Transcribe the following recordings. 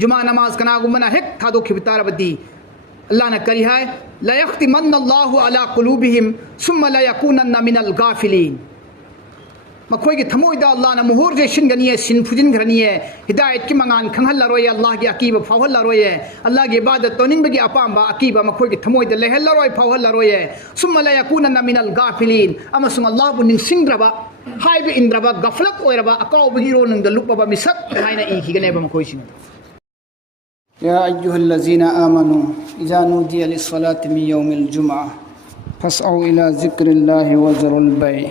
जुमा नमाज कनागुमना हेक थादोखिब तारबदी अल्लाह ने करी है ला यख्तिमन्नल्लाहु अला कुलूबिहिम सुम्मा ला यकूनन्ना मिनल गाफिलीन मखोई की थमोइदा अल्लाह ने मुहूर जेशन गनिए सिन फुजिन घरनिए हिदायत की मंगान खंगल लरोय अल्लाह की अकीब फावल लरोय अल्लाह की इबादत तो निंबगी अपाम्बा अकीब मखोई की थमोइदा लहल लरोय फावल लरोय सुम्मा ला यकूनन्ना मिनल गाफिलीन अमसुम अल्लाह बु निंसिंग्रबा हाइब इंद्रबा गफलत ओइरबा अकाउबगी रो नंग लुपबा मिसक हाइना इखिगनेबा मखोई सिन या अय्युहल्लज़ीना आमनू इज़ा नूदिया लिस्सलाति मिन यौमिल जुमअह फस्अऊ इला ज़िक्रिल्लाहि व ज़रुल बै'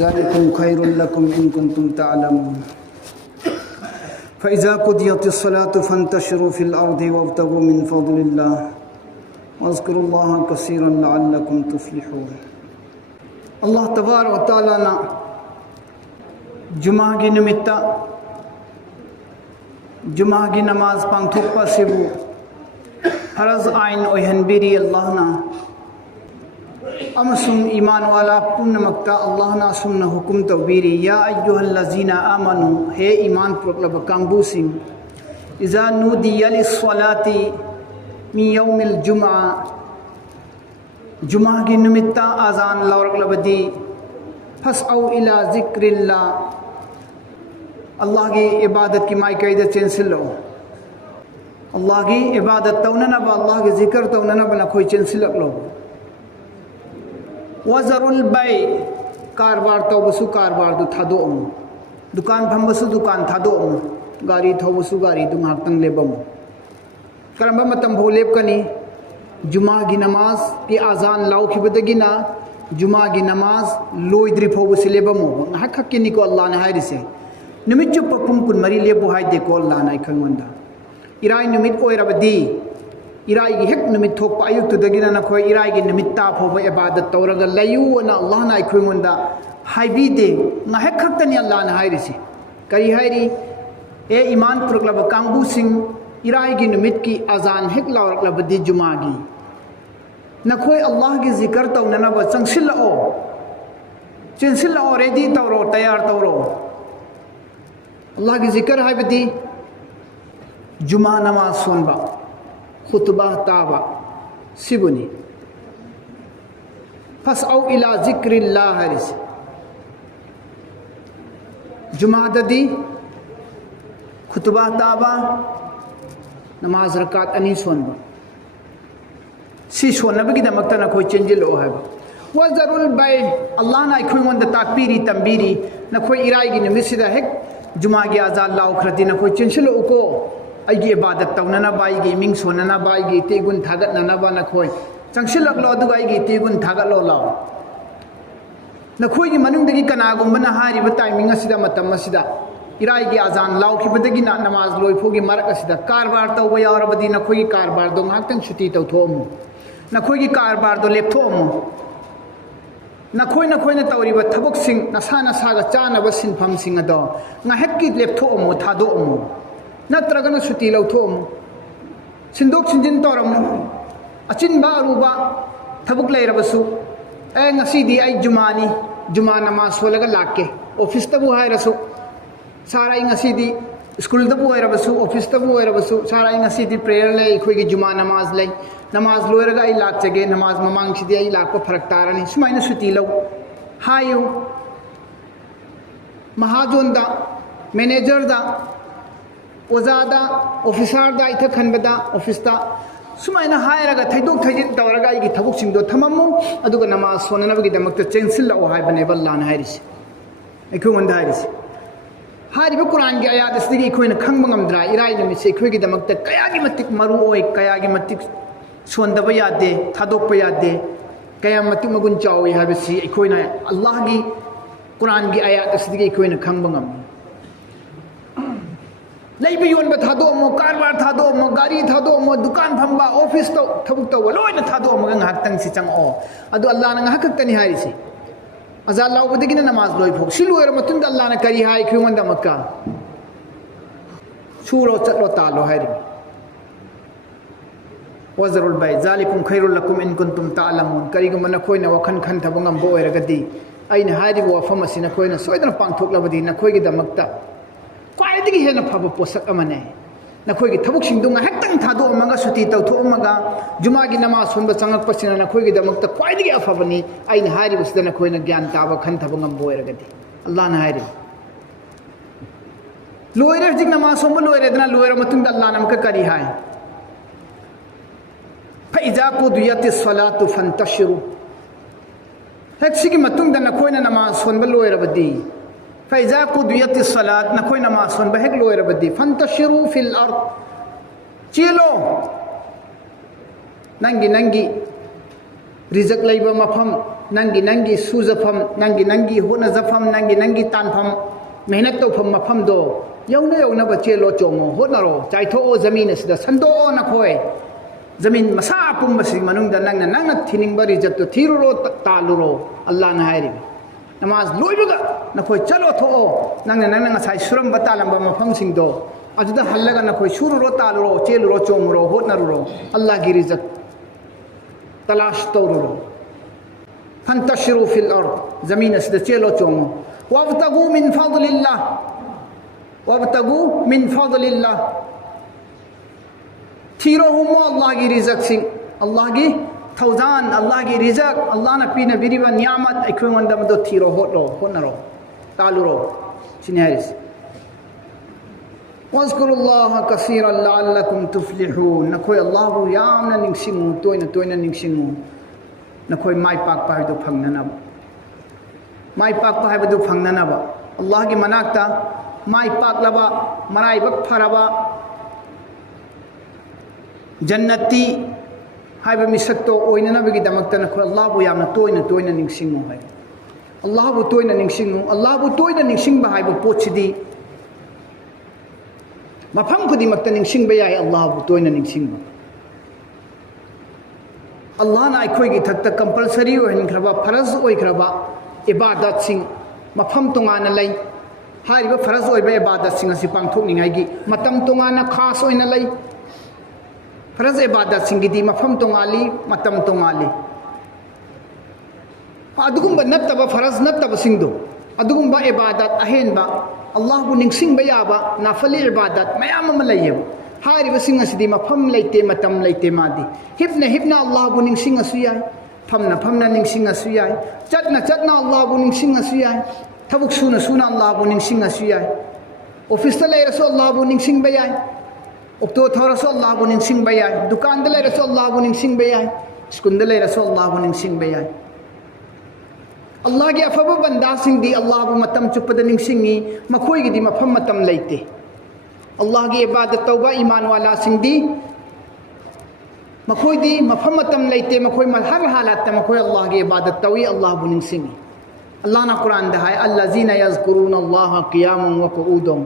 ज़ालिकुम खैरुल लकुम इन कुंतुम तअलमून फ़इज़ा क़ुदियतिस्सलातु फ़ंतशिरू फ़िल अर्दि वब्तगू मिन फ़ज़लिल्लाह वज़्कुरुल्लाह कसीरन लअल्लकुम तुफ़्लिहून। अल्लाह तबारक व तआला ना जुमा की निमित्ता जुमा की नमाज पांगथोकपा सिबु फरज आइन ओहनबिरी अल्लाह ना अमसुम ईमान वाला पुण्यमक्ता अल्लाह ना सुमना हुकुम तौबीरी या अय्युहल्लज़ीना आमनू हे ईमान पुरकलब कांगबू सिंह इज़ा नूदिया लिस्सलाति मिन यौमिल जुमअ जुमा की निमित्ता आज़ान लौरकलबदी फस्अऊ इला ज़िक्रिल्लाह अल्लाह की इबादत की माई कैद चेंसिल लो अल्लाह की इबादत तौननब अल्लाह के जिक्र तौननब नखोई चेंसिल लो वज़रुल बै' कारबार तौबसु कारबार दु थादोम दुकान फंबसु दुकान थादोम गाड़ी थौबसु गाड़ी दु ngahaktang lebam करंबा मतम भो लेपकनी जुमा की नमाज की आज़ान लाउखिबदगिना जुमा की नमाज लोइद्रि फौबसु लेबमो ngahakakini ko Allah na hairise नुमित चुप पुम कुन मरी लेबो हाय दे को अल्लाह नाय खंगोंदा इराय नुमित ओइरबदी इराय की हेक नुमित थोक पायुक तुदगिना नखोय इराय की नुमित ता फोबो इबादत तौरगा लयु ना अल्लाह नाय खंगोंदा हाइबी दे ngahek खक्तनी अल्लाह ना हायरिसी करी हायरी ए ईमान पुरकलब कांगबू सिंह इराय की नुमित की अजान हेक लावरकलबदी जुमा की नखोय अल्लाह की जिक्र तौनना ब चंगसिलओ चिंसिलओ रेडी तौरो तैयार तौरो अल्लाह की जिक्र है बदी जुमा नमाज सोनबा खुतबा ताबा सिबुनी फस्अऊ इला ज़िक्रिल्लाह हरिस जुमा ददी खुतबा ताबा नमाज रकात अनी सोनबा सी सोनबगी दमक्ता ना कोई चेंजिलो है वज़रुल बै' अल्लाह ना इखुंगोंदा ताकपीरी तंबीरी ना कोई इराई की नमिसिदा हेक जुमा की आज़ाद लाओ खरती ना कोई चिंसिल उको आई इबादत तौनना बाईगी मिंग सोनना बाईगी तेगुन थागत नना बा ना कोई चंगसिल लो अदुगा आईगी तेगुन थागत लो लाओ ना कोई की मनुंगदगी कनागुंबना हारिबा टाइमिंग असिदा मतम असिदा इराई की आज़ान लाओ खिबदगी ना नमाज लोइफोगी मरक असिदा कारबार तौबा यावरबदी ना कोई कारबार दो ngahaktang छुट्टी तौथोमु ना कोई की कारबार दो लेपथोमु नखोई तौरीब थबक सिंह नसा नसागा चानब सिनफम सिंह अदो ngahekki लेपथोमु थादोमु नत्रगन सुटी लौथोमु सिंदोक सिंजिन तौरमु अचिनबा अरुबा थबक लेरबसु ए ngasiदी आई जुमानी जुमा नमाज सोलगा लाके ऑफिस तबु हायरसु सारा ngasiदी स्कूल तबु हायरबसु ऑफिस तबु हायरबसु सारा ngasiदी प्रेयर ले इखोगी जुमा नमाज ले नमाज लोरगा आई लाख जगे नमाज ममांग सिदी आई लाख को फरक तारनी सुमाइना सुती लो हायो महाजोंदा मैनेजर दा ओजादा ऑफिसर दा इथा खनबदा ऑफिस दा सुमाइना हायरगा थैदोक थैजिन तवरगा आई की थबुक सिंदो थममु अदुगा नमाज सोननबगी दमक्ता चेंसिल लो हाय बने बल्लान हायरिस एखुंदा हायरिस हारिबा कुरान की आयात असदिगी इखोइना खंगबा ngamdra इराई नमिसे इखोइगी दमक्ता कयागी मतिक मरु ओय कयागी मतिक सोंदब यादे थादोप यादे कया मतिक मगुन चावी हाबसी इखोइना अल्लाह की कुरान की आयात असदिगी इखोइना खंगबा ngam लैब योनबा थादोमो कारबार थादोमो गाड़ी थादोमो दुकान फंबा ऑफिस तो थबुक तो लोइना थादोमो ngahaktang si chang'o adu Allah na ngahakktani harisi azal laubadagi na namaz loi phok siluer matunda Allah na kari hai khungonda makka suro chatlo talo hari wazarul bai zalikum khairul lakum in kuntum ta'lamun karigum na khoina wakhan khan thabungam bo eragadi aina hari wa fama sina khoina soidana pangthok labadi na khoigi damakta क्वाइदगी हेन फब पोसक अमने नखोई थबुक हेक्तंग थादोमगा सुती तौथोमगा जुमागी नमाज सोनब चंगकपसिना नखोई दमकत क्वाइदगी अफबनी आइन हारिबसिदा नखोइना ज्ञान ताब खंथब ngambोइरगदि अल्लाह ना हारि लोइरे जिक नमाज सोनब लोइरेदना लोइर मतुंग अल्लाह नमक करी हाय फइजा कुदियति सलातु फंतशिरु हेक सिगी मतुंग नखोइना नमाज सोनब लोइरबदी फैजा कुदियति सलात नखोई नमाज सोनब हेक लोइरबदी फंतशिरु फिल अर्द चेलो नंगी रिजक लैब मफम नंगी सुजफम नंगी होनजफम नंगी तानफम मेहनत तौफम मफम दो यौना चेलो चोमो होनरो चाइथो जमीन सिदा संदो नखोई जमीन मसा पुंबसी मनुंगदा नंगना थिनिंग रिजक तो थीरुरो तालुरो अल्लाह ना हायरि नमाज लोइबगा नखोई चलो थो नंगना साइ सुरम बतालंबा मफम सिंगदो अजुदा हल्लगा नखोई सुरुरो तालुरो चेलुरो चोमुरो होनरुरो अल्लाह की रिजक तलाश तौरुरो फंतशिरु फिल अर्द जमीन से चेलो चोमो वब्तगु मिन फضलिल्लाह थीरो हुमो अल्लाह की रिजक सिंग अल्लाह की थौजान अल्लाह की रिजक अल्लाह ना पीना बिरिबा नियामत अखोंगंदा मदो थीरो होनरो तालुरो सिनेरिस वज़कुरुल्लाह कसीरन लअल्लकुम तुफ्लिहून नखोई अल्लाह बु यामना निंगसिंगु तोयना निंगसिंगु नखोई माई पाकपा हाइदो फंगननब अल्लाह की मनाक्ता माई पाकलबा मराइबक फरबा जन्नती हाइब मिसक्तो ओइननबगी दमक्ता नखोई अल्लाह बु यामना तोयना निंगसिंगु हाय अल्लाह बु तोयना निंगसिंगबा हाइब पोचदी मफम खुदिमक्ता निंगसिंगबा याय अल्लाह बु तोयना निंगसिंगबा अल्लाह ना अखोई थक्ता कंपलसरी ओहनख्रबा फरज ओइख्रबा इबादत सिंग मफम तोंगाना लई हारिबा फरज ओइबा इबादत सिंग असि पांगथोकनिंगाइगी मतम तोंगाना खास ओइना लई फरज इबादत सिंगिदी मफम तोंगाली मतम तोंगाली अदुगुंबा नत्तबा फरज नत्तबा सिंगदो अदुगुंबा इबादत अहेनबा अल्लाह बु निंगसिंगबा याबा नाफली इबादत मयाम अमा लैयेबा हारिबसिंग असिदी मफम लैते मतम लैते मादी हिपना अल्लाह बु निंगसिंग असु याय फमना निंगसिंग असु याय चटना अल्लाह बु निंगसिंग असु याय थबुक सुना अल्लाह बु निंगसिंग असु याय ऑफिस ता लैरसो अल्लाह बु निंगसिंगबा याय ओक्तो थोरसो अल्लाह बु निंगसिंगबा याय दुकान दा लैरसो अल्लाह बु निंगसिंगबा याय स्कूल दा लैरसो अल्लाह बु निंगसिंगबा याय अल्लाह की अफब बंदा सिंदी अल्लाह बु मतम चुपद निंगसिंगी मखोइगिदी मफम मतम लैते अल्लाह की इबादत तौबा ईमान वाला सिंदी मखोइदी मफम मतम लैते मखोइ हर हालत मखोइ अल्लाह की इबादत तौई अल्लाह बु निंगसिंगी अल्लाह ना कुरान दा है अल्लज़ीना यज़कुरून अल्लाह क़ियामन व क़ुऊदन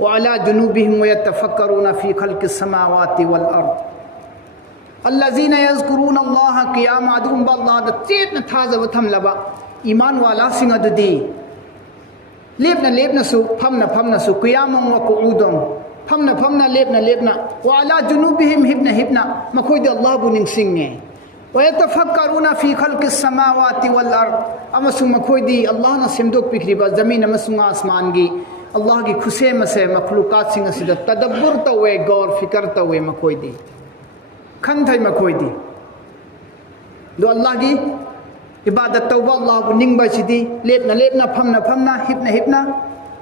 व अला जुनूबिहिम व यतफ़क्करून फ़ी ख़ल्क़िस समावाति वल अर्द अल्लज़ीना यज़कुरून अल्लाह क़ियामन अदुम बल्लाह द चेतना थाजब थमलबा ईमान वाला सिंग अदुदी लेपना सु फमना सु क़ियामन व क़ुऊदन फमना लेपना व अला जुनूबिहिम हिबना मखोइद अल्लाह बु निंगसिंगे व यतफ़क्करून फ़ी ख़ल्क़िस समावाति वल अर्द अमसु मखोइदी अल्लाह ना सेमदोक पिखरिबा जमीन अमसुंग आसमान की अल्लाह की खुसेम से मखलूकात सिंग असिदा तदब्बुर तवे गौर फिकर तवे मखोइदी खंथै मखोइदी दो अल्लाह की इबादत तौबा अल्लाह बु निंगबा सिदी लेपना फमना हिपना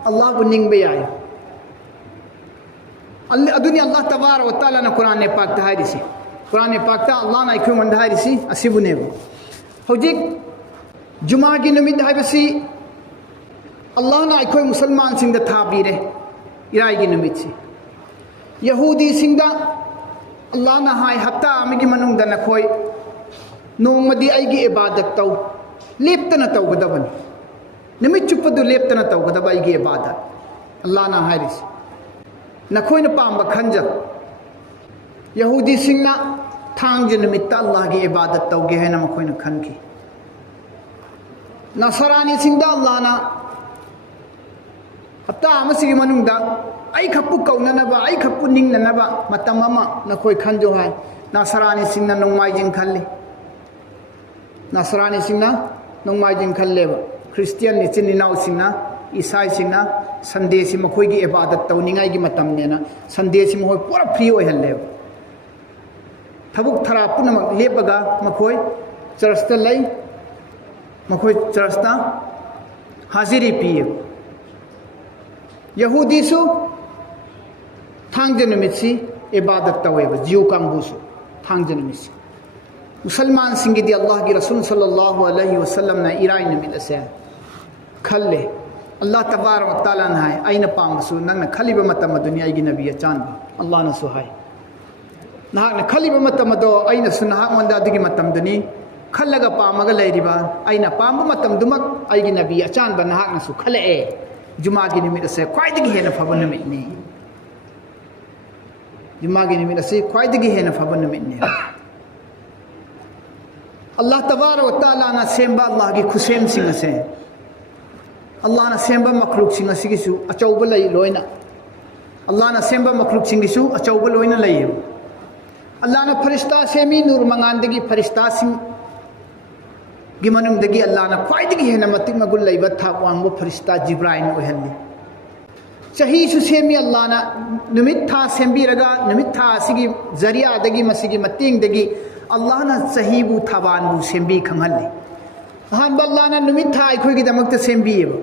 अल्लाह बु निंगबा याय अदुनी अल्लाह तबारक व तआला ना कुरान ने पाक हारिसी कुरान पाक अल्लाह ना अखों मंद हारिसी असिबुनेबो हौजिक जुमा की नुमित हाइबसी अल्लाह ना अखोई मुसलमान सिंह थाबीरे इराई की नुमित से यहूदी सिंह अल्लाह ना हाय हफ्ता अमगी मनुंग दा नखोई नोंगमदी आइगी इबादत तौ लेप्तना तौगदबन नुमित चुप्पदु लेप्तना तौगदब आइगी इबादत अल्लाह ना हारिस नखोई न पांबा खंजक यहूदी सिंह थांग नुमित अल्लाह की इबादत तौगे है मखोई न खनकी नसरानी सिंह अल्लाह ना हप्ता अमसिगी मनुंगदा आई खप्पु कौननबा आई खप्पु निंगननबा मतम अमा नखोई खंजो है नसरानी सिंह नोंगमाइजिंग खल्ले नसरानी सिंह नोंगमाइजिंग खल्लेबा क्रिश्चियन निचिन निनाव सिंह ईसाई सिंगना संडे से मखोई की इबादत तौनिंगाई की मतम नेना संडे से मखोई पूरा फ्री ओहल्ले थबुक थरा पुनमक लेपगा मखोई चर्चता लई मखोई चर्चता हाजिरी पिए यहूदी सु थांगजे नुमितसी इबादत तवेब जिउ कांगबुसु थांगजे नुमितसी मुसलमान सिंगी अल्लाह की रसूल सल्लल्लाहु अलैहि वसल्लम ने इराई नुमित से खल्ले अल्लाह तबारक व तआला ने हाय आइना पामसु नंगना खलिब मतम दुनिया की नबी अचान अल्लाह ने सुहाय नहाक ने खलिब मतम दो आइना सुनहा मंदा दिगी मतम दुनी खल्लगा पामगा लेरिबा आइना पाम मतम दुमक आइगी नबी अचान ब नहाक ने सु खले जुमा की निमित से ख्वाइदगी हेन फबन निमित ने जुमा की निमित से ख्वाइदगी हेन फबन निमित ने अल्लाह तबारक व तआला ने सेंबा अल्लाह की खुसेम सिंह से अल्लाह ने सेंबा मखलूक सिंह सिगिसु अचौब लई लोइना अल्लाह ने सेंबा मखलूक सिंगिसु अचौब लोइना लई अल्लाह ने फरिश्ता सेमी नूर मंगानदगी फरिश्ता सिंह गी मनुंगदगी अल्लाह ने ख्वाइदगी हेन मतिक मगुल लईबा था वांगबो फरिश्ता जिब्राइल ओहल्ली सही सु सेमी अल्लाह ने निमित था सेंबीरगा निमित था सिगी जरिया दगी मसिगी मतिंग दगी अल्लाह ने सही बु थबान बु सेंबी खंगल्ली हां अल्लाह ने निमित था अखोई की दमक सेंबीब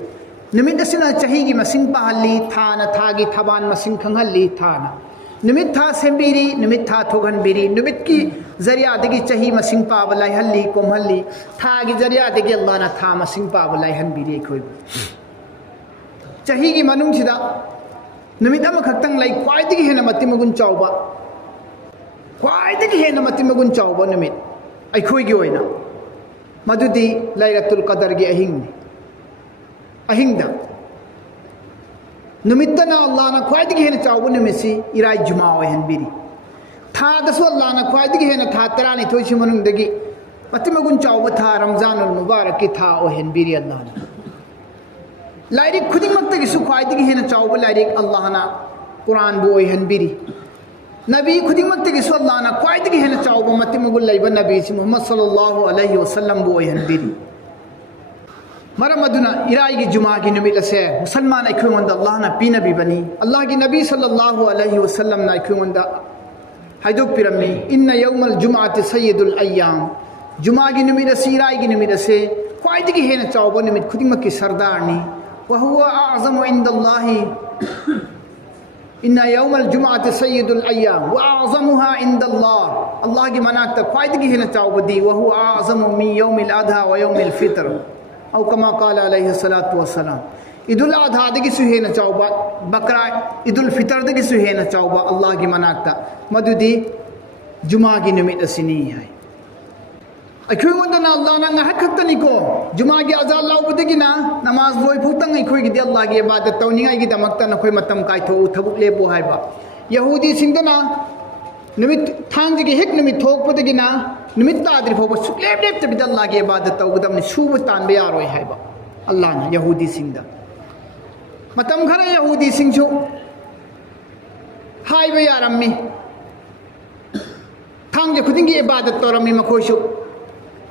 निमित असिना चही की मसिंग पाहल्ली था न था की थबान मसिंग खंगल्ली था न निमित था सेंबीरी निमित था थोगनबीरी निमित की जरिया दगी चही मसिंग पाब लाइहल्ली कोमहल्ली था की जरिया दगी अल्लाह ने था मसिंग पाब लाइहनबीरी अखोई चही की मनुंग सिदा निमित अम खक्तंग लाई ख्वाइदगी हेन मति मगुन चाउबा ख्वाइदगी हेन मति मगुन चाउबा निमित अखोई की ओइना मधुदी लैलतुल कदर की अहिंगदा नुमित्तना अल्लाह ने ख्वाइदगी हेन चाउबा निमिसी इराई जुमा ओहनबीरी था दसु अल्लाह ने ख्वाइदगी हेन था तरानी थोइसि मनुंगदगी मति मगुन चाउबा था रमजानुल मुबारक की था ओहनबीरी अल्लाह ने लाइरिक खुदिमक्तगी सु ख्वाइदगी हेन चाउबा लाइरिक अल्लाह ना कुरान बु ओहनबीरी नबी खुदिमक्तगी सु अल्लाह ना ख्वाइदगी हेन चाउबा मति मगुल लैबा नबी सि मुहम्मद सल्लल्लाहु अलैहि वसल्लम बु ओहनबीरी मरम अदुना इराई की जुमा की नबी से मुसलमान अखुंद अल्लाह ना पी नबी बनी अल्लाह की नबी सल्लल्लाहु अलैहि वसल्लम ना अखुंद हाइदो पिरमी इन्ना यौमल जुमाअति सय्यदुल अय्याम जुमा की नबी से इराई की नबी से ख्वाइदगी हेन चाउबा नबी खुदिमक की सरदारनी वहुवा आज़मु इंदल्लाहि इन्ना यौमल जुमाअति सय्यदुल अय्याम व आज़मुहा इंदल्लाह अल्लाह की मनाक तक ख्वाइदगी हेन चाउबा दी वहुवा आज़मु मिन यौमिल अधा व यौमिल फितर औ कमा काला अलैहि सलातु वस्सलाम ईदुल अधा दगी सुहेन चाउबा बकरा ईदुल फितर दगी सुहेन चाउबा अल्लाह की मनाकता मदुदी जुमा की निमित असिनी है अखोइगोंदना अल्लाह ना ngahak खक्तनी को जुमा की अजान लाउबदगी ना नमाज लोइ फुतंग अखोइ की अल्लाह की इबादत तौनिंगाई की दमकता नखोइ मतम काइथो थबुक लेबो हाइबा यहूदी सिंगदना निमित थांग की हेक निमित थोकपदगी ना निमित ताद्रि फोब सुलेब लेब तबिद अल्लाह की इबादत तौगदमनि सुब तानबे यारोय हाइबा अल्लाह ना यहूदी सिंगदा मतम खरा यहूदी सिंगसु हाइबा यारम्मी थांग जे खुदिंगी इबादत तौरम्मी मखोइसु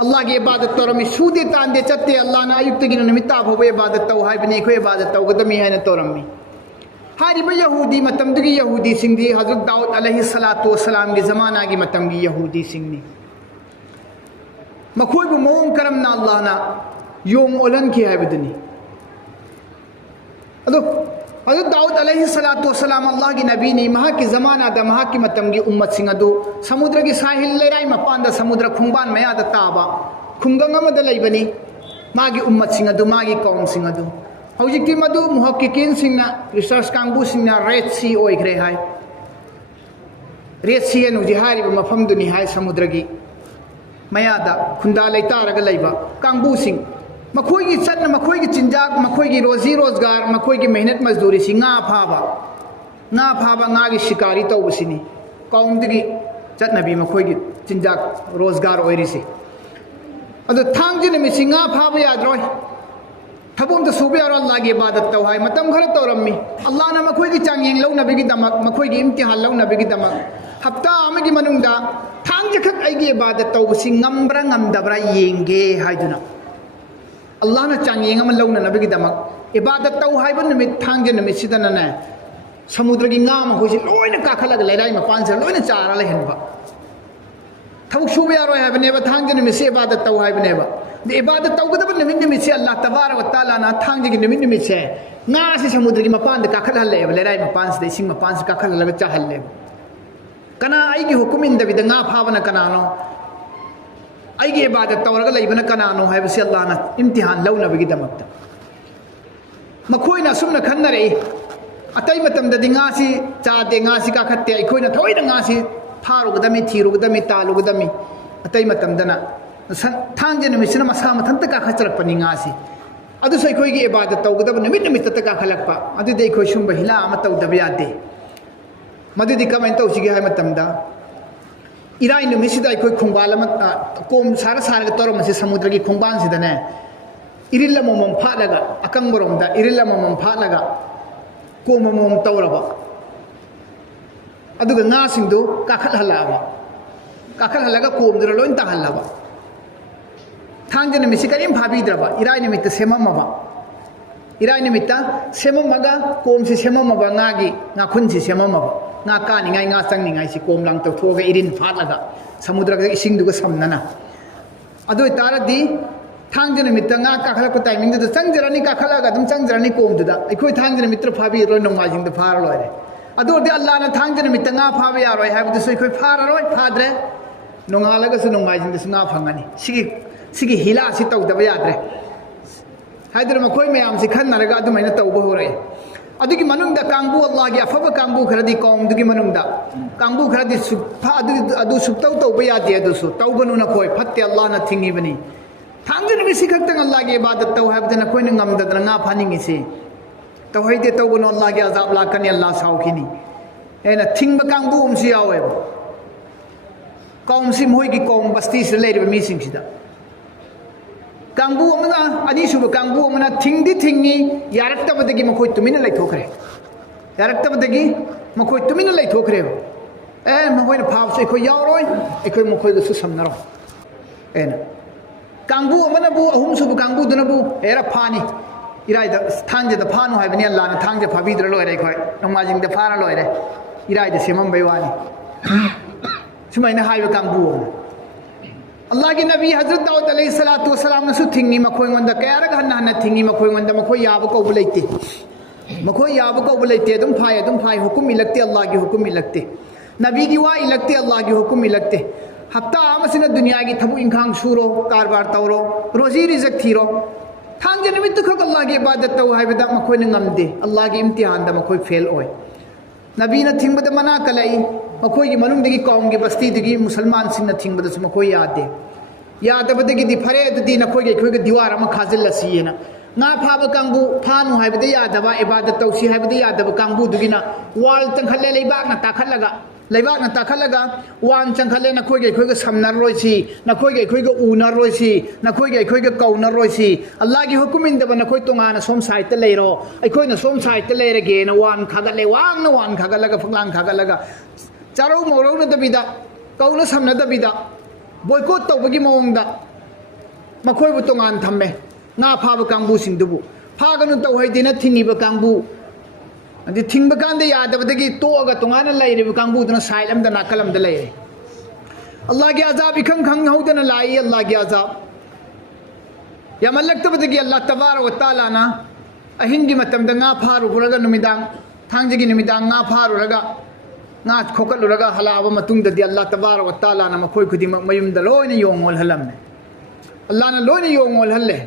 अल्लाह की इबादत तौरम्मी सूदे तांदे चत्ते अल्लाह ना अयुक्तगी निमित्ता फोब इबादत तौ हाइबने खो इबादत तौगदमी हाइना तौरम्मी हारिबा यहूदी मतमदगी यहूदी सिंगदी हजरत दाऊद अलैहि सलातु वस्सलाम की जमाना की मतमगी यहूदी सिंगनी मखोइबु मोंग करमना अल्लाह ना योम ओलन की हाइबदनी अदो हजरत दाऊद अलैहि सलातु वस्सलाम अल्लाह की नबी ने महा की जमाना द महा की मतमगी उम्मत सिंग अदो समुद्र की साहिल लेराई मपान द समुद्र खुंबान मया द ताबा खुंगंग अमद लैबनी मागी उम्मत सिंग अदो मागी कौम सिंग अदो हौजिकि मदु मुहक्किकिन सिंगना रिसर्च कांगबु सिंगना रेड सी ओइग्रे हाय रेड सी नु जिहारी मफम दुनि हाय समुद्र की मयादा खुंदा लैतारग लैबा कांगबु सिंग मखोई की चन्न मखोई की चिंजाक मखोई की रोजी रोजगार मखोई की मेहनत मजदूरी सी nga फाबा nga की शिकारी तौबसिनी कौमदगी चटनबी मखोई की चिंजाक रोजगार ओइरिसी अदो थांगजिन मिसि nga फाबा याद्रोय थबुम तो सुबे और अल्लाह की इबादत तो है मतम घर तो रम्मी अल्लाह ने मखोई की चांगिंग लौ नबी की दमक मखोई की इम्तिहान लौ नबी की दमक हफ्ता आमे की मनुंगदा थांग जखक आईगी इबादत तो उसी ngambra ngamdabra येंगे हाइदुना अल्लाह ने चांगिंग अम लौ नबी की दमक इबादत तौ हाइब निमित थांजे निमित सिदनने समुद्र की nga मखोइसे लोइना काखलग लेराइ मपान से लोइना चारा लेहनबा थबुक सुबे यारोय हाइबनेबा थांजे निमित से इबादत तौ हाइबनेबा दे इबादत तौ गदब निमित से अल्लाह तबारक व तआला ना थांजे की निमित से nga से समुद्र की मपान दे काखल हल्ले लेराइ मपान से इसिंग मपान से काखल लग चाहल्ले कना आइगी हुकुम इंदबिद nga फाबना कनानो आइगी इबादत तौरगा लेबना कनानो हाइबसे अल्लाह ना इम्तिहान लौनबगी दमकता मखोइना Sumana खन्नरे अतई मतमददि nga si चादे nga si काखत्ते अखोइना थोइना nga si फारुगदमी थीरुगदमी तालुगदमी अतई मतमदना थांजे निमिसना मसा मथंत काखचरपनि nga si अदु सैखोइगी इबादत तौगदब निमित तत काखलकपा अदुदे अखोइ सुंब हिला अमा तौदब यादे मदुदि कमाइन तौसिगे हाय मतमदा इराई निमिसिदा अखोइ खुंबाल अमा कोम सारा सारा तौरमसे समुद्र की खुंबान सिदने इरिल्ला मोमम फालगा अकंगबरोमदा इरिल्ला मोमम फालगा कोम मोम तौरबा अदुगा nga सिंदु काखल हलागा कोम दुर लोइन ताहल्लाबा थांजे निमिसि करिम भाबीद्रबा इराई निमित्त सेममबा इराई निमित्त सेममगा कोम से सेममबा ngaगी nga खुनसि सेममबा nga कानिङाइ nga चंगनिङाइ सि कोम लांग तौथोगा इरिन फालगा समुद्रगा इसिंगदुगा समनना अदु तारदि थांजे निमित्त nga काखलक टाइमिंग दु चंगजरानी काखलगा दम चंगजरानी कोम दुदा अखोइ थांजे निमित्त फाबी रो नोंमाजिंग द फार लोरे अदु दे अल्लाह ना थांजे निमित्त nga फाबे यारोय हाबदु सो अखोइ फाररोय फाद्रे नोंगालगा सु नोंमाजिंग दु nga फंगनी सिगी हिला सि तौदब याद्रे हाइदर मखोइ मयाम सि खन्नरगा अदु मैना तौबो होरे अदुगी मनुंगदा कांगबु अल्लाह गी अफबा कांगबु खरदी कौम दुगी मनुंगदा कांगबु खरदी सुफा अदु सुप्तौ तौबो यादे अदु सु तौबनु न खोइ फत्ते अल्लाह ना थिंगी बनी थांजे निमिसि खक्तंग अल्लाह की इबादत तौ हाबदना कोइन ngमददना nga फानिंगिसे तौहैदे तौगनो अल्लाह की अजाब लाकनी अल्लाह साउखिनी एना थिंगब कांगबु उमसि यावे कौम सि मोइ की कौम बस्ती से लेरिब मिसिंगसिदा कांगबु अमना अनिसुब कांगबु अमना थिंगदी थिंगी यारक्तबदगी मखोइ तुमिना लैथोखरे यारक्तबदगी मखोइ तुमिना लैथोखरे ए मखोइना फाबसे अखोइ यावरोय अखोइ मखोइगसु समनरो एना कांगबु अमनबु अहुमसुब कांगबु दुनबु एरा फानी इराइद थांजे द फानु हाइबनि अल्लाह ना थांजे फाबीद्र लोइरे खय नोंमाजिंग द फारा लोइरे इराइद सेमम बैवानी सुमाइना हाइब कांगबु अल्लाह की नबी हजरत दाऊद अलैहिस्सलातु वस्सलाम नसु थिंगी मखोइ गोंदा कयारग हन्ना हन्ना थिंगी मखोइ गोंदा मखोइ याब कौबु लैते मखोइ याब कौबु लैते अदुम फाय हुकुम इलक्ते अल्लाह की हुकुम इलक्ते नबी की वा इलक्ते अल्लाह की हुकुम इलक्ते हफ्ता आमसिना दुनिया की थबु इंखांग सूरो कारबार तौरो रोजी रिजक थीरो थांजे निमित्त खक अल्लाह की इबादत तौ हाइबदा मखोइ नंगमदे अल्लाह की इम्तिहान दा मखोइ फेल ओय नबी न थिंगबद मना कलाई मखोइ की मनुंगदगी कौम की बस्ती दगी मुसलमान सिंह थिंगबद सु मखोइ यादे यादबदगी दि फरे दि नखोइ के खोइ के दीवार अमा खाजिल लसीना nga फाब कांगबु फानु हाइबदे यादबा इबादत तौसी हाइबदे यादब कांगबु दुगिना वाल तंखले लेबाक ना ताखलगा वान चंखले नखोइ के खोइ के समनर रोइसी नखोइ के खोइ के उनर रोइसी नखोइ के खोइ के कौनर रोइसी अल्लाह की हुकुम इंदब नखोइ तोंगाना सोम साइड लेरो अखोइना सोम साइड लेरगे न वान खागले वान खागलगा फंगलांग खागलगा चारो मोरो न दबिदा कौन समना दबिदा बोयकॉट तौबगी मओंगदा मखोइबु तोंगान थम्मे nga फाब कांगबु सिंदुबु फागनु तौ हैदिना थिंगिबा कांगबु अदि थिंगबा कांदे यादबदगी तोगा तोंगाना लैरिबु कांगबु दुना साइड अमदा नाकलम द लैरे अल्लाह की अजाब इखंग खंग हौदना लाई अल्लाह की अजाब यामलक्तबदगी अल्लाह तबारक व तआला ना अहिंगी मतमदा nga फारु पुरगा नुमिदांग थांजगी नुमिदांग nga फारुरगा nga खोकलुरगा हलाबा मतुंगददी अल्लाह तबारक व तआला ना मखोइ खुदिम मयुमदा लोइना योंगोल हलमने अल्लाह ना लोइना योंगोल हल्ले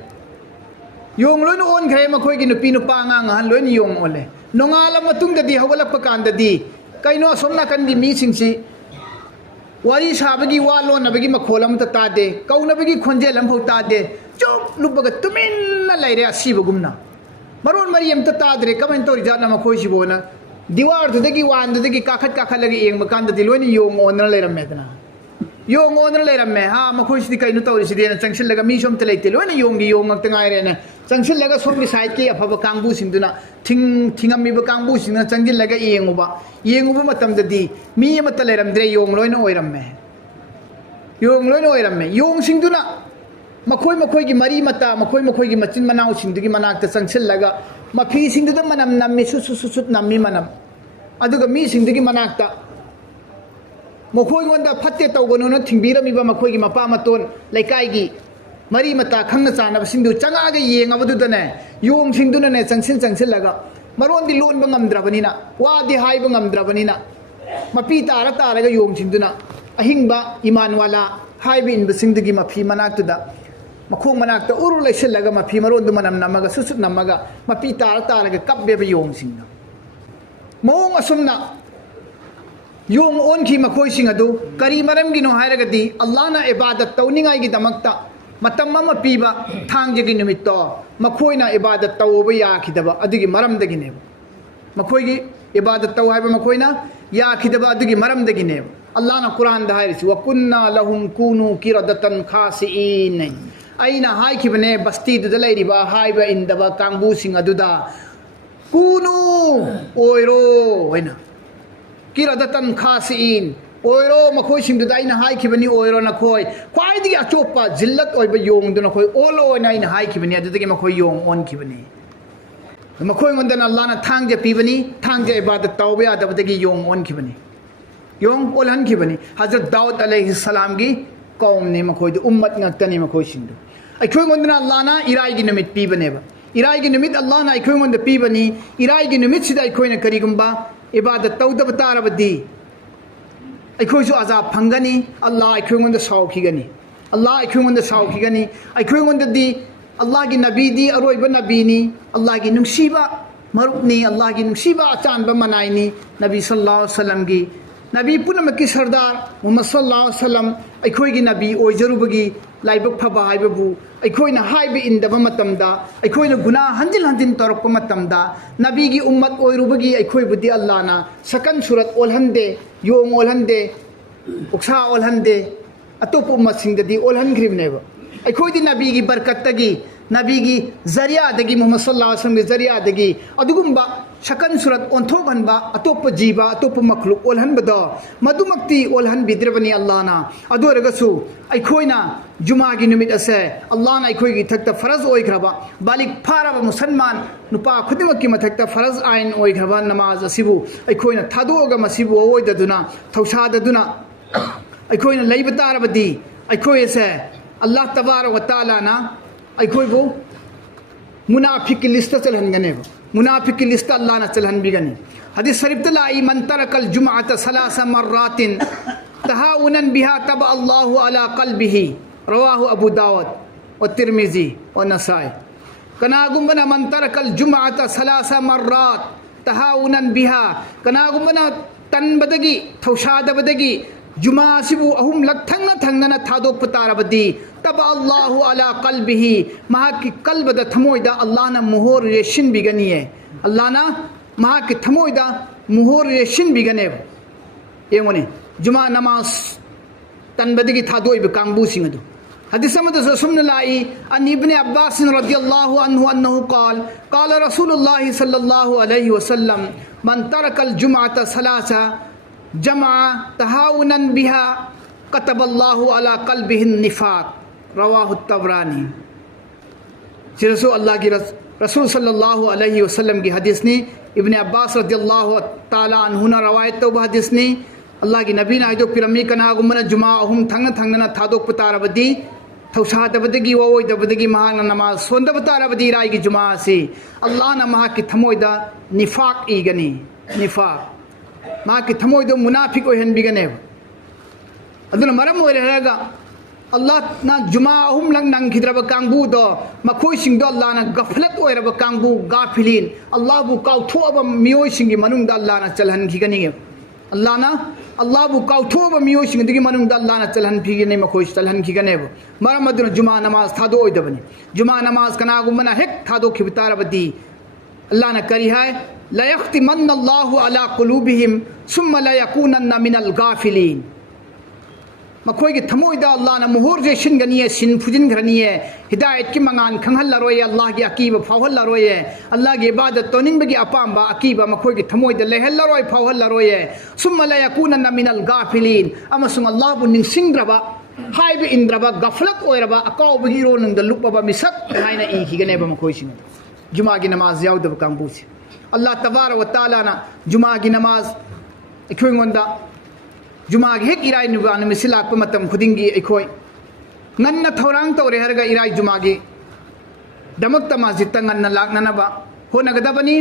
योंग लोइन ओन खरे मखोइ की नुपी नुपा ngang han लोइन योंग ओले नोंगाला मतुंगददी हवलप कांददी कइनो सोमना कंदी मी सिंगसी वारी साबगी वा लोनबगी मखोलम त तादे कौनबगी खोंजेलम भौ तादे चुप लुबग तुमिन लैरे असीबगुमना मरोन मरियम त तादरे कमेंट तोरि जाना मखोइ सिबोना दीवार दुदगी वान दुदगी काखत काखलगी येंग मकांददी लोइन योंग ओनर लेरमेदना योंग ओनर लेरमे हा मखोइ सिदि कइनो तोरि सिदेना चंगसिलगा मी सोम त लेते लोइन योंगी योंग ngak tangairene चंगसिलगा सोमगी साइड के अफब कांगबु सिंदुना थिंगमिबा कांगबु सिंना चंगिलगा येंगुबा मतमददी मी अमत लेरमद्रे योंग लोइन ओइरमे योंग सिंदुना मखोइ की मरी मता मखोइ की मचिन मनाउ सिंदुगी मनाक्ता चंगसिलगा मफी सिंह द मनम नम्मी सुसुत नम्मी मनम अदुगा मी सिंह दगी मनाक्ता मखोई गोंदा फत्ते तौगनो न थिंबीरमीबा मखोई की मपा मतोन लेकाईगी मरी मता खंग चानब सिंधु चंगागा येंगबदुदने योम सिंधुने चंगसिन लगा मरोंदी लोनबा ngamdrabaniना वादी हाइबा ngamdrabaniना मपी तारा तारगा योम सिंधुना अहिंगबा इमान वाला हाइबा इनबा सिंधुगी मफी मनाक्तुदा मखों मनाक्ता उरु लेसलगा मफी मरोंदु मनम नमगा सुसुत नमगा मपी तारा तारगा कब्बेबा योम सिंधु मोंग असुमना योम ओनखी मखोई सिंह अदु करी मरमगिनो हायरगदी अल्लाहना इबादत तौनिंगाईगी दमक्ता मतम अमा पीबा थांगजेगी नुमित्तो मखोइना इबादत तौबा याखिदबा अदुगी मरमदगिनेब मखोइगी इबादत तौ हाइबा मखोइना याखिदबा अदुगी मरमदगिनेब अल्लाहना कुरान दा हाइरिसि वकुन्ना लहुम कुनु किरदतन खासिइन अइना हाइखिबने बस्ती दुदा लैरिबा हाइबा इंदबा कांगबु सिंह अदुदा कुनु ओइरो होइना किरदतन खासिइन ओइरो मखोई सिंधुदा आइना हाइखिबनी ओइरो नखोई ख्वाइदगी अचोपा जिल्लत ओइबा योंगदु नखोई ओलो ओइना आइना हाइखिबनी अदुदगी मखोई योंग ओनखिबनी मखोई मंदन अल्लाहना थांगजे पीबनी थांगजे इबादत तौबा यादबदगी योंग ओनखिबनी योंग ओलहनखिबनी हजरत दाऊद अलैहि सलाम गी कौम ने मखोई उम्मत ngakतनी मखोई सिंधु अखोई मंदन अल्लाहना इराईगी निमित पीबनेबा इराईगी निमित अल्लाहना अखोई मंद पीबनी इराईगी निमित सिदा अखोइना करिगुंबा इबादत तौदब तारबदी अखोइसु अजाब फंगनी अल्लाह अखोइंगोंद साउखिगनी अल्लाह अखोइंगोंद साउखिगनी अखोइंगोंददी अल्लाह की नबी दी अरोइबा नबीनी अल्लाह की नुंसीबा मरुपनी अल्लाह की नुंसीबा अचानबा मनाइनी नबी सल्लल्लाहु अलैहि वसल्लम की नबी पुनमकी सरदार मुहम्मद सल्लल्लाहु अलैहि वसल्लम अखोइगी नबी ओइजरुबगी लाइबक फबा हाइबबु अखोइना हाइबे इंदबा मतमदा अखोइना गुनाह हंजिल हंजिन तौरप मतमदा नबी की उम्मत ओइरुबगी अखोइबुदी अल्लाहना सकन सूरत ओलहंदे योम ओलहंदे उक्सा ओलहंदे अतोप उम्मत सिंगदी ओलहनग्रिबनेबा अखोइदी नबी की बरकतगी नबी की जरियादगी मुहम्मद सल्लल्लाहु अलैहि वसल्लम की जरियादगी अदुगुंबा शकन सूरत ओंथोगनबा अतोप जीवा अतोप मखलुक ओलहनबदो मदुमक्ति ओलहनबिद्रबनी अल्लाहना अदोरगसु अखोइना जुमा की नुमित असे अल्लाहना अखोइगी थक्ता फरज ओइख्रबा बालिक फारबा मुसलमान नुपा खुदिमक्की मथक्ता फरज आइन ओइख्रबा नमाज असिबु अखोइना थादोगा मसिबु ओइददुना थौसाददुना अखोइना लैबा तारबदी अखोइसे अल्लाह तबारक व तआला ना अखोइबु मुनाफिक की लिस्ट चलहनगनेबा मुनाफिक की लिस्ट अल्लाह ना चलहनबिगनी हदीस शरीफ तलाई मन तरकल जुमअत सलासा मर्रातिन तहाउनन बिहा तब अल्लाहु अला क़ल्बिही रवाहु अबू दाऊद व तिर्मिज़ी व नसाई कनागुमना मन तरकल जुमअत सलासा मर्रात तहाउनन बिहा कनागुमना तनबदगी थौसादबदगी जुमा सिबु अहुम लथंगना थंगना थादोप तारबदी तब अल्लाहु अला क़ल्बिही महा की कल्बद थमोइदा अल्लाह ना मुहोर रेशिन बिगनिए अल्लाह ना महा की थमोइदा मुहोर रेशिन बिगने येमोने जुमा नमाज तनबदगी थादोइब कांगबु सिंगदु हदीस में तो सुमन लाई अन इब्ने अब्बास रदियल्लाहु अन्हु अन्नहु क़ाल रसूलुल्लाह सल्लल्लाहु अलैहि वसल्लम मन तरकल जुमअत सलासा जमा तहाउनन बिहा कतबल्लाहु अला क़ल्बिहि निफाक रवाहु तबरानी अल्लाह की रसूल सल्लल्लाहु अलैहि वसल्लम की हदीस ने इब्ने अब्बास रदियल्लाहु ताला अन्हु ना रवायत तो हदीस ने अल्लाह की नबी ना जो पिरमी कनागुमना जुमा अहुम थंगना थादोक पतारबदी थौसादबदगी वोइदबदगी महाना नमाज सोंदब तारबदी राय की जुमा से अल्लाह ना महा की थमोइदा निफाक ईगनी निफाक महा की थमोइदो मुनाफिक ओहनबिगने अदुना मरम ओइरगा अल्लाह ना जुमा अहुम लंग नंगिद्रब कांगबुदो मखोइ सिंगदो अल्लाह ना गफलत ओइरब कांगबु गाफिलिन अल्लाह बु काउथोब मियोइ सिंगी मनुंगदा अल्लाह ना चलहनखिगनी अल्लाह ना अल्लाह बु काउथोब मियोइ सिंगदगी मनुंगदा अल्लाह ना चलहनखिगनी मखोइ चलहनखिगने मरम अदुना जुमा नमाज थादो ओइदबनी जुमा नमाज कनागुमना हेक थादो खिबतारबदी अल्लाह ना करी है ला यख्तिमन्नल्लाहु अला कुलूबिहिम सुम्मा ला यकूनन्ना मिनल गाफिलीन मखोई की थमोइदा अल्लाह ना मुहूर जे शिनगनिए सिन फुजिनग्रनिए हिदायत की मंगान खंगहल्लरोय अल्लाह की अकीब फावहल्लरोय अल्लाह की इबादत तोनिंबगी अपाम्बा अकीबा मखोई की थमोइदा लेहल्लरोय फावहल्लरोय सुम्मा ला यकूनन्ना मिनल गाफिलीन अमसुंग अल्लाह बु निंसिंग्रबा हाइबे इंद्रबा गफलत ओइरबा अकाउबगी रो नंग लुपबा मिसक हाइना इखिगनेबा मखोइ सिंग जुमा की नमाज याउदब कांगबूसे अल्लाह तबारक व तआला ना जुमा की नमाज अखोइंगोंदा जुमा की हेक इराई नुबान में सिलाक मतम खुदिंगी अखोई ngana thorang tawre harga irai juma gi damakta masjid ta ngana laknana ba honagadabani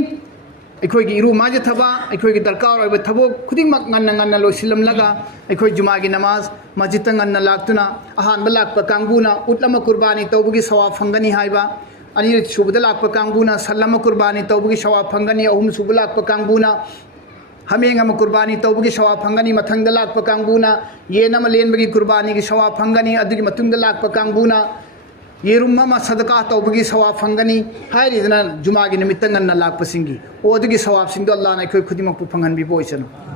अखोई की इरू माजे थबा अखोई की दरकार और थबो खुदिंग मक ngana ngana लोसिलम लगा अखोई जुमा की नमाज मस्जिद ता ngana लाक्तुना अहान बलाक प कांगबुना उतलम कुर्बानी तौबगी सवाब फंगनी हाइबा अनि सुबद लाक प कांगबुना सल्लम कुर्बानी तौबगी सवाब फंगनी अहुम सुबलाक प कांगबुना हमें हम कुर्बानी तौबगी सवाब फंगनी मथंग लाक प कांगबुना ये नम लेनबगी कुर्बानी की सवाब फंगनी अदुगी मतुंग लाक प कांगबुना ये रूम सदका तौबगी सवाब फंगनी जुमा की निमित्त ngana लाक पसिंगी ओ अदुगी सवाब सिंग अल्लाह ना खुदिमक फंगन भी बोइसनो